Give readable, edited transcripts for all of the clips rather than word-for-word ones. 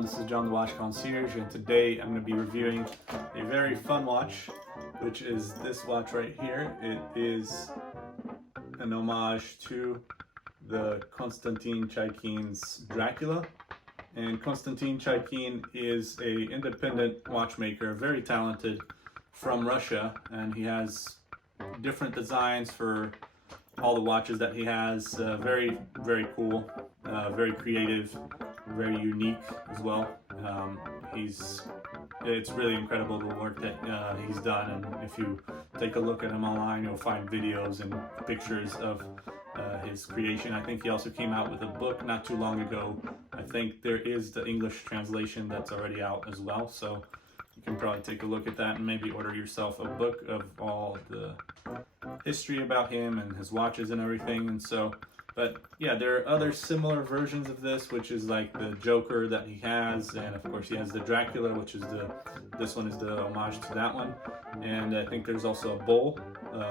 everyone, this is John the Watch Concierge, and today I'm going to be reviewing a very fun watch, which is this watch right here. It is an homage to the Konstantin Chaykin's Dracula. And Konstantin Chaykin is an independent watchmaker, very talented, from Russia, and he has different designs for all the watches that he has. Very cool, very creative, very unique as well. It's really incredible the work that he's done, and if you take a look at him online, you'll find videos and pictures of his creation. I think he also came out with a book not too long ago. I think there is the English translation that's already out as well, so you can probably take a look at that and maybe order yourself a book of all the history about him and his watches and everything. And so, but yeah, there are other similar versions of this, which is like the Joker that he has, and of course he has the Dracula, which is this one is the homage to that one. And I think there's also a bull,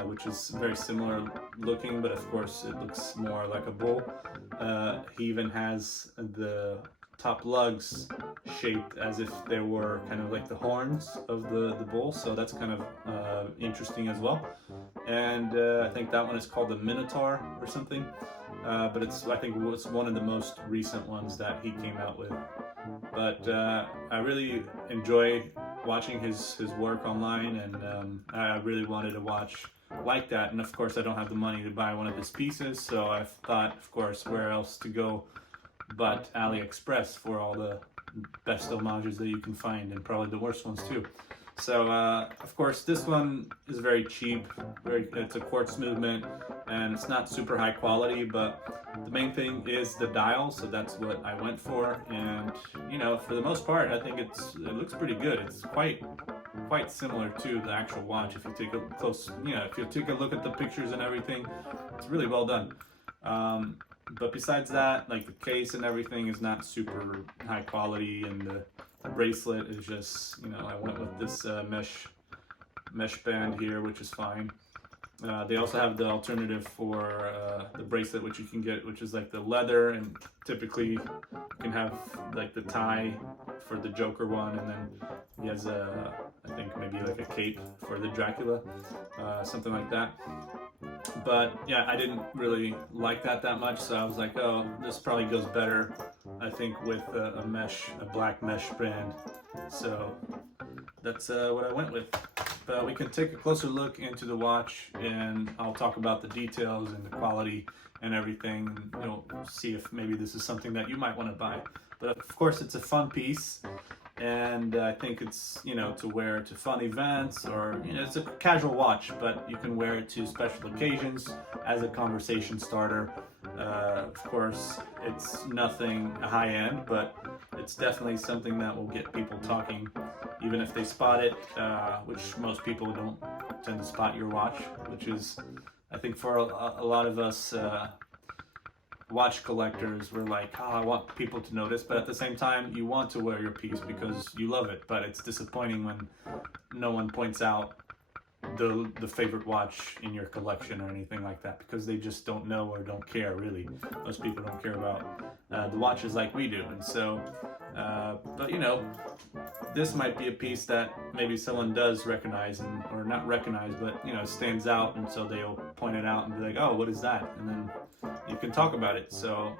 which is very similar looking, but of course it looks more like a bull. He even has the top lugs shaped as if they were kind of like the horns of the bull, so that's kind of interesting as well. And I think that one is called the Minotaur or something, but I think it's one of the most recent ones that he came out with. But I really enjoy watching his work online, and I really wanted to watch like that, and of course I don't have the money to buy one of his pieces, so I thought, of course, where else to go but AliExpress for all the best homages that you can find, and probably the worst ones too. So of course this one is very cheap, it's a quartz movement, and it's not super high quality, but the main thing is the dial, so that's what I went for. And you know, for the most part, I think it looks pretty good. It's quite similar to the actual watch. If you take a close, if you take a look at the pictures and everything, it's really well done. But besides that, like the case and everything is not super high quality, and the bracelet is just, I went with this mesh band here, which is fine. They also have the alternative for the bracelet, which you can get, which is like the leather, and typically you can have like the tie for the Joker one, and then he has I think maybe like a cape for the Dracula, something like that. But yeah, I didn't really like that much, so I was like, oh, this probably goes better, I think, with a black mesh band. So that's what I went with. But we can take a closer look into the watch, and I'll talk about the details and the quality and everything, and you'll see if maybe this is something that you might want to buy. But of course it's a fun piece, and I think it's, to wear to fun events, or it's a casual watch, but you can wear it to special occasions as a conversation starter. Of course it's nothing high end, but it's definitely something that will get people talking, even if they spot it, which most people don't tend to spot your watch, which is, I think, for a lot of us watch collectors, we're like, oh, I want people to notice, but at the same time you want to wear your piece because you love it. But it's disappointing when no one points out the favorite watch in your collection or anything like that, because they just don't know or don't care, really. Most people don't care about the watches like we do. And so but this might be a piece that maybe someone does recognize, or not recognize, but stands out, and so they'll point it out and be like, oh, what is that? And then you can talk about it. So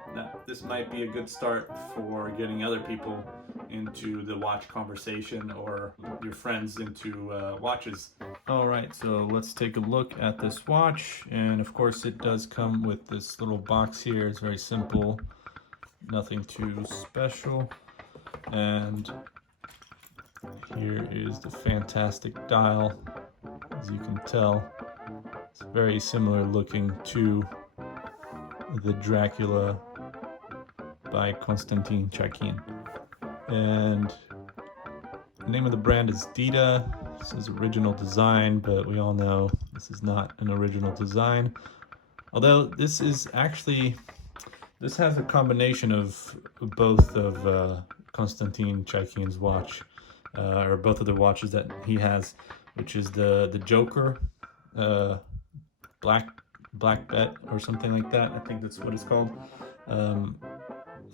this might be a good start for getting other people into the watch conversation, or your friends into watches. All right, so let's take a look at this watch, and of course it does come with this little box here. It's very simple, nothing too special. And here is the fantastic dial. As you can tell, it's very similar looking to the Dracula by Konstantin Chaykin. And the name of the brand is Dita. This is original design, but we all know this is not an original design. Although this has a combination of both of Konstantin Chaykin's watch, or both of the watches that he has, which is the Joker, Black Bet or something like that. I think that's what it's called.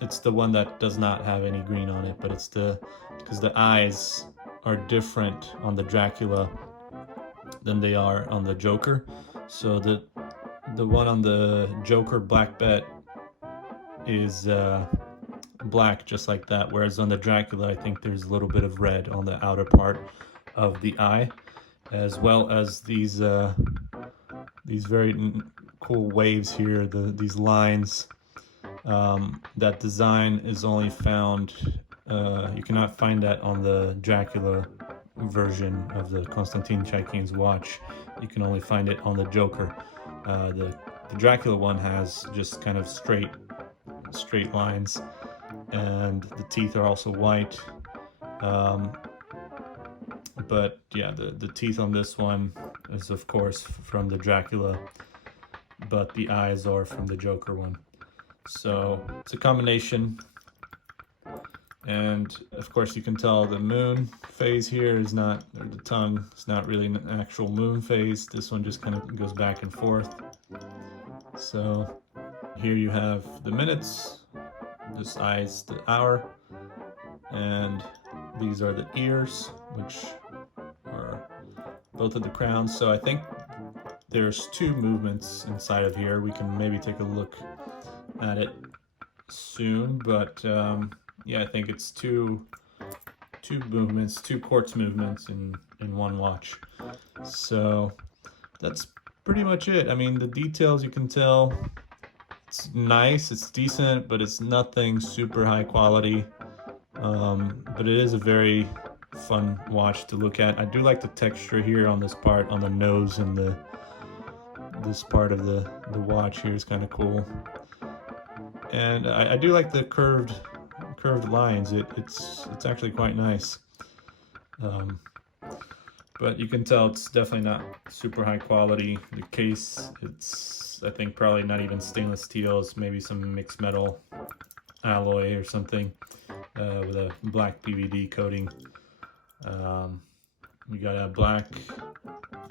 it's the one that does not have any green on it, but it's because the eyes are different on the Dracula than they are on the Joker. So the one on the Joker Black Bet is black just like that, whereas on the Dracula I think there's a little bit of red on the outer part of the eye, as well as these very cool waves here, these lines. That design is only found, you cannot find that on the Dracula version of the Konstantin Chaykin's watch. You can only find it on the Joker. The Dracula one has just kind of straight lines, and the teeth are also white. But yeah, the teeth on this one is of course from the Dracula, but the eyes are from the Joker one. So it's a combination. And of course you can tell the moon phase here is not, or the tongue, it's not really an actual moon phase. This one just kind of goes back and forth. So here you have the minutes, this eye is the hour, and these are the ears, which are both of the crowns. So I think there's two movements inside of here. We can maybe take a look at it soon, but yeah, I think it's two movements, two quartz movements in one watch. So that's pretty much it. I mean, the details, you can tell it's nice, it's decent, but it's nothing super high quality. But it is a very fun watch to look at. I do like the texture here on this part, on the nose, and this part of the watch here is kind of cool. And I do like the curved lines. It's actually quite nice. But you can tell it's definitely not super high quality. The case, it's I think probably not even stainless steel. It's maybe some mixed metal alloy or something, with a black PVD coating. You got a black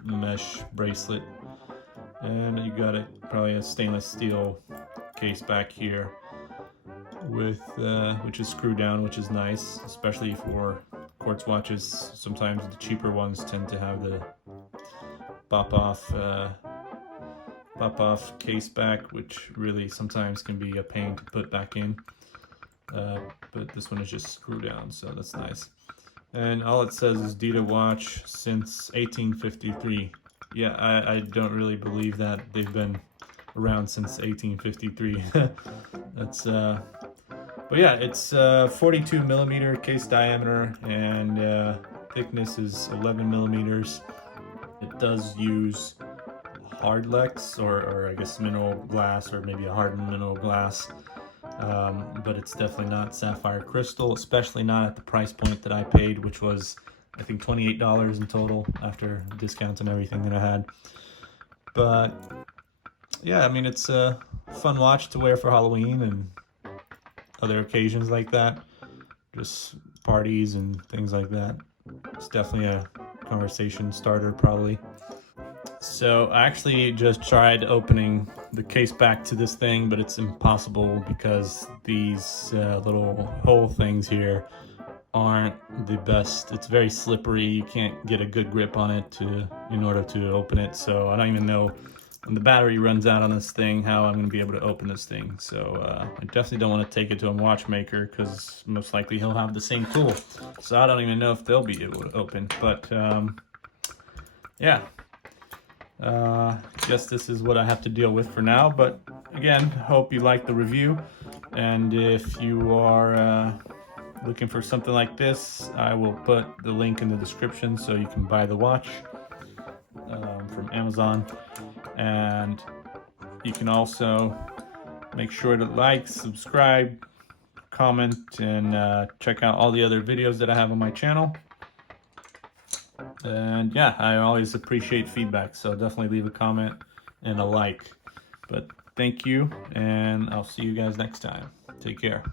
mesh bracelet, and you got probably a stainless steel case back here with which is screwed down, which is nice, especially for quartz watches. Sometimes the cheaper ones tend to have the pop off case back, which really sometimes can be a pain to put back in. But this one is just screwed down, so that's nice. And all it says is Dita watch since 1853. Yeah, I don't really believe that they've been around since 1853. That's but yeah, it's 42 millimeter case diameter, and thickness is 11 millimeters. It does use hardlex, or I guess mineral glass, or maybe a hardened mineral glass, but it's definitely not sapphire crystal, especially not at the price point that I paid, which was I think $28 in total after discounts and everything that I had. But yeah, I mean, it's a fun watch to wear for Halloween and other occasions like that, just parties and things like that. It's definitely a conversation starter probably. So I actually just tried opening the case back to this thing, but it's impossible because these little hole things here aren't the best. It's very slippery. You can't get a good grip on it in order to open it. So I don't even know when the battery runs out on this thing how I'm going to be able to open this thing. So I definitely don't want to take it to a watchmaker, because most likely he'll have the same tool. So I don't even know if they'll be able to open. But yeah, guess this is what I have to deal with for now. But again, hope you like the review, and if you are looking for something like this, I will put the link in the description so you can buy the watch from Amazon. And you can also make sure to like, subscribe, comment, and check out all the other videos that I have on my channel. And yeah, I always appreciate feedback, so definitely leave a comment and a like. But thank you, and I'll see you guys next time. Take care.